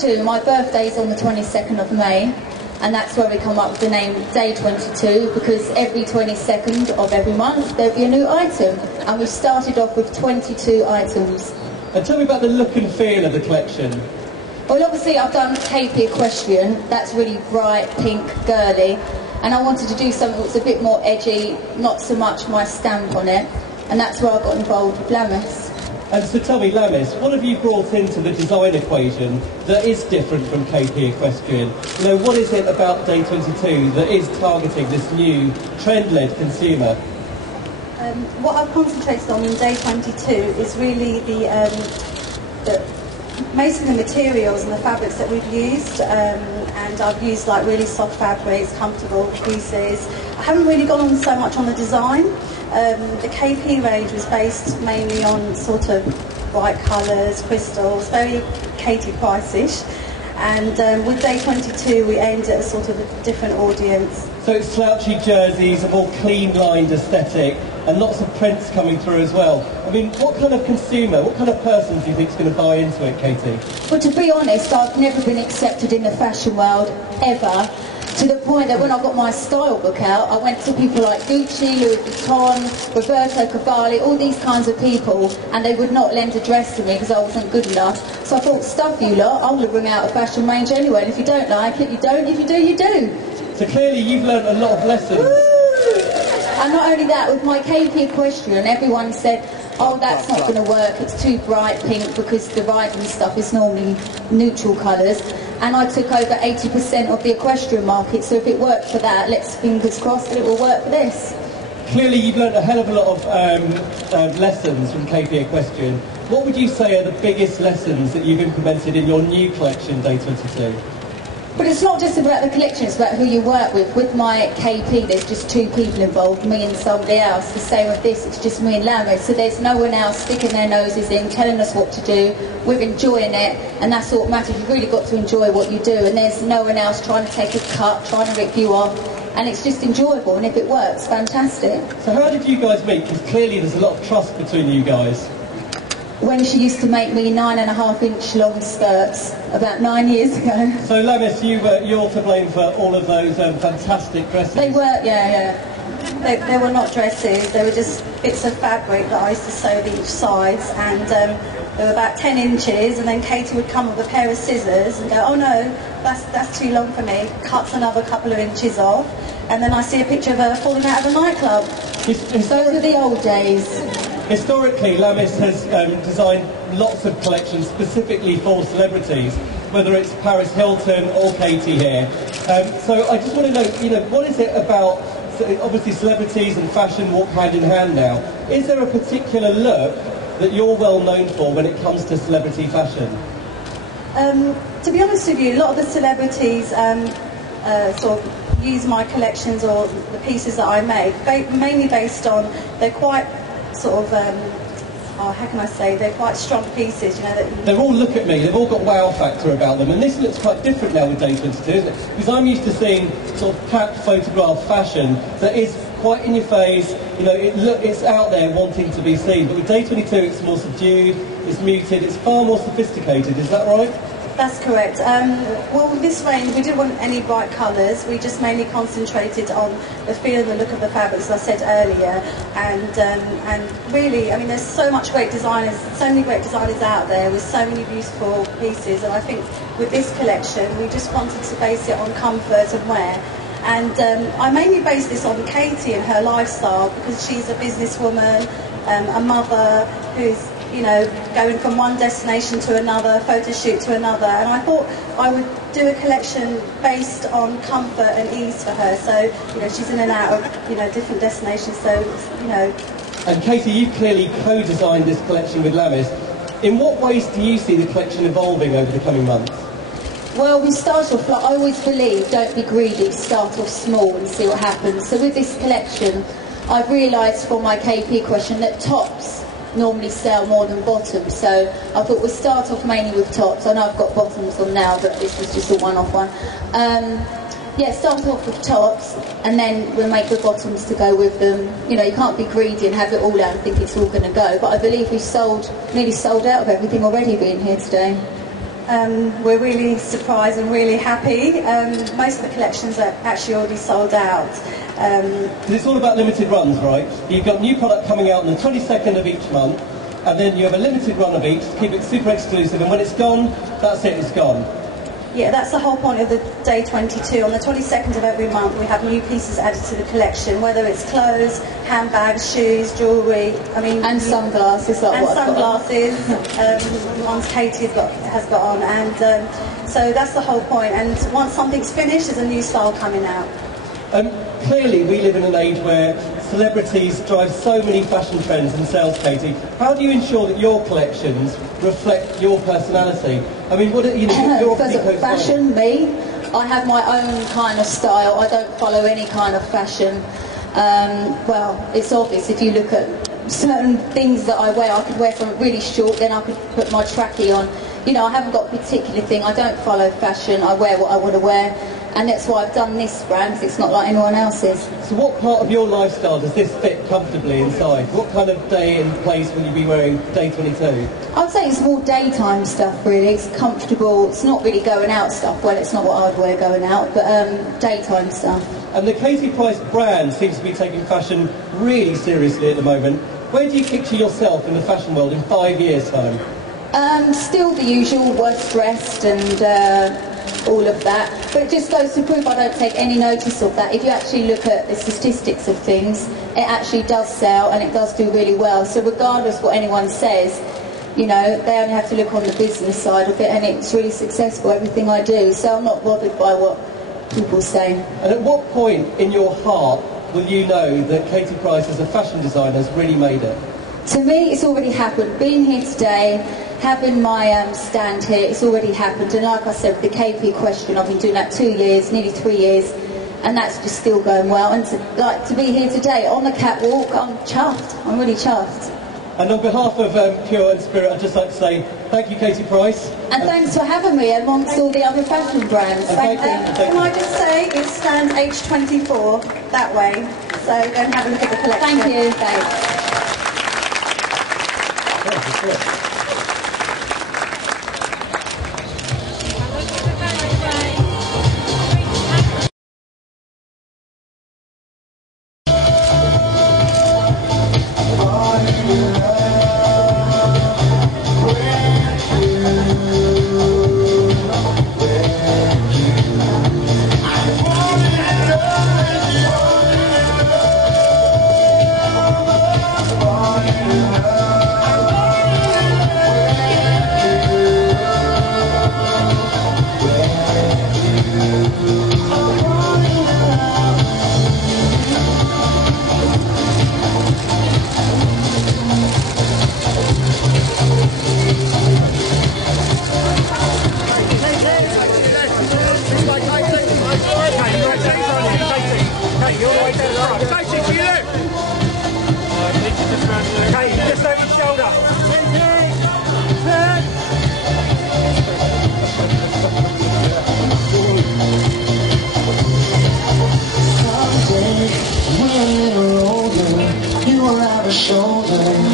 22, my birthday's on the 22nd of May, and that's where we come up with the name Day 22, because every 22nd of every month there'll be a new item, and we've started off with 22 items. And tell me about the look and feel of the collection. Well, obviously I've done KP Equestrian, that's really bright, pink, girly, and I wanted to do something that's a bit more edgy, not so much my stamp on it, and that's where I got involved with Lamis. And so tell me, Lamis, what have you brought into the design equation that is different from KP Equestrian? You know, what is it about Day 22 that is targeting this new trend-led consumer? What I've concentrated on in Day 22 is really most of the materials and the fabrics that we've used, and I've used like really soft fabrics, comfortable pieces. I haven't really gone on so much on the design. The KP range was based mainly on sort of bright colours, crystals, very Katie Price-ish. And with Day 22 we aimed at a sort of a different audience. So it's slouchy jerseys, a more clean-lined aesthetic, and lots of prints coming through as well. I mean, what kind of consumer, what kind of person do you think is going to buy into it, Katie? Well, to be honest, I've never been accepted in the fashion world, ever. To the point that when I got my style book out, I went to people like Gucci, Louis Vuitton, Roberto Cavalli, all these kinds of people, and they would not lend a dress to me because I wasn't good enough. So I thought, stuff you lot, I'm going to bring out a fashion range anyway, and if you don't like it, you don't, if you do, you do. So clearly you've learned a lot of lessons. And not only that, with my KP Equestrian, everyone said, oh, that's not going to work, it's too bright pink because the riding stuff is normally neutral colours. And I took over 80% of the equestrian market, so if it worked for that, let's fingers crossed that it will work for this. Clearly you've learned a hell of a lot of lessons from KP Equestrian. What would you say are the biggest lessons that you've implemented in your new collection, Day 22? But it's not just about the collection, it's about who you work with. With my KP, there's just two people involved, me and somebody else. The same with this, it's just me and Lamis. So there's no one else sticking their noses in, telling us what to do. We're enjoying it, and that's all that matters. You've really got to enjoy what you do, and there's no one else trying to take a cut, trying to rip you off. And it's just enjoyable, and if it works, fantastic. So how did you guys meet? Because clearly there's a lot of trust between you guys. When she used to make me 9.5-inch long skirts about 9 years ago. So Lamis, you're to blame for all of those fantastic dresses. They were, yeah. They were not dresses, they were just bits of fabric that I used to sew each sides, and they were about 10 inches, and then Katie would come with a pair of scissors and go, oh no, that's too long for me, cuts another couple of inches off, and then I see a picture of her falling out of a nightclub. Those were the old days. Historically, Lamis has designed lots of collections specifically for celebrities, whether it's Paris Hilton or Katie here. So I just want to know, what is it about, obviously celebrities and fashion walk hand in hand now. Is there a particular look that you're well known for when it comes to celebrity fashion? To be honest with you, a lot of the celebrities sort of use my collections or the pieces that I make, mainly based on, they're quite sort of, how can I say, they're quite strong pieces, that... They all look at me, they've all got wow factor about them, and this looks quite different now with Day 22, isn't it? Because I'm used to seeing sort of packed photograph fashion that is quite in your face, it's out there wanting to be seen, but with Day 22 it's more subdued, it's muted, it's far more sophisticated, is that right? That's correct. Well, with this range, we didn't want any bright colours. We just mainly concentrated on the feel and the look of the fabrics, as I said earlier. And really, I mean, there's so many great designers out there with so many beautiful pieces. And I think with this collection, we just wanted to base it on comfort and wear. And I mainly based this on Katie and her lifestyle, because she's a businesswoman, a mother who's going from one destination to another, photo shoot to another, and I thought I would do a collection based on comfort and ease for her. So, she's in and out of, different destinations, so, And Katie, you've clearly co-designed this collection with Lamis. In what ways do you see the collection evolving over the coming months? Well, we start off, like I always believe, don't be greedy, start off small and see what happens. So with this collection, I've realised from my KP question that tops normally sell more than bottoms, so I thought we'll start off mainly with tops. I know I've got bottoms on now, but this was just a one-off one. Start off with tops, and then we'll make the bottoms to go with them. You can't be greedy and have it all out and think it's all going to go, but I believe we've nearly sold out of everything already being here today. we're really surprised and really happy. Most of the collections are actually already sold out. 'Cause it's all about limited runs, right? You've got new product coming out on the 22nd of each month, and then you have a limited run of each to keep it super exclusive, and when it's gone, that's it, it's gone. Yeah, that's the whole point of the Day 22. On the 22nd of every month, we have new pieces added to the collection, whether it's clothes, handbags, shoes, jewellery. I mean, And sunglasses, like and what I've got on. sunglasses. The ones Katie has got on, and so that's the whole point. And once something's finished, there's a new style coming out. Clearly, we live in an age where celebrities drive so many fashion trends themselves, Katie. How do you ensure that your collections reflect your personality? I mean, what you know, you're Because of fashion, me, I have my own kind of style. I don't follow any kind of fashion. Well, it's obvious if you look at certain things that I wear. I could wear something really short, then I could put my trackie on. You know, I haven't got a particular thing. I don't follow fashion. I wear what I want to wear. And that's why I've done this brand, because it's not like anyone else's. So what part of your lifestyle does this fit comfortably inside? What kind of day and place will you be wearing Day 22? I'd say it's more daytime stuff, really. It's comfortable. It's not really going out stuff. Well, it's not what I'd wear going out, but daytime stuff. And the Katie Price brand seems to be taking fashion really seriously at the moment. Where do you picture yourself in the fashion world in 5 years' time? Still the usual, worst dressed and all of that. But it just goes to prove I don't take any notice of that. If you actually look at the statistics of things, it actually does sell and it does do really well. So regardless what anyone says, you know, they only have to look on the business side of it, and it's really successful, everything I do. So I'm not bothered by what people say. And at what point in your heart will you know that Katie Price as a fashion designer has really made it? To me, it's already happened. Being here today, having my stand here, it's already happened. And like I said, the KP question, I've been doing that 2 years, nearly 3 years, and that's just still going well. And to be here today on the catwalk, I'm chuffed. I'm really chuffed. And on behalf of Pure and Spirit, I'd just like to say thank you, Katie Price. And thanks for having me amongst all the other fashion brands. Thank you. Can I just say, it stands H24 that way, so go and have a look at the collection. Thank you. Thanks. Shoulder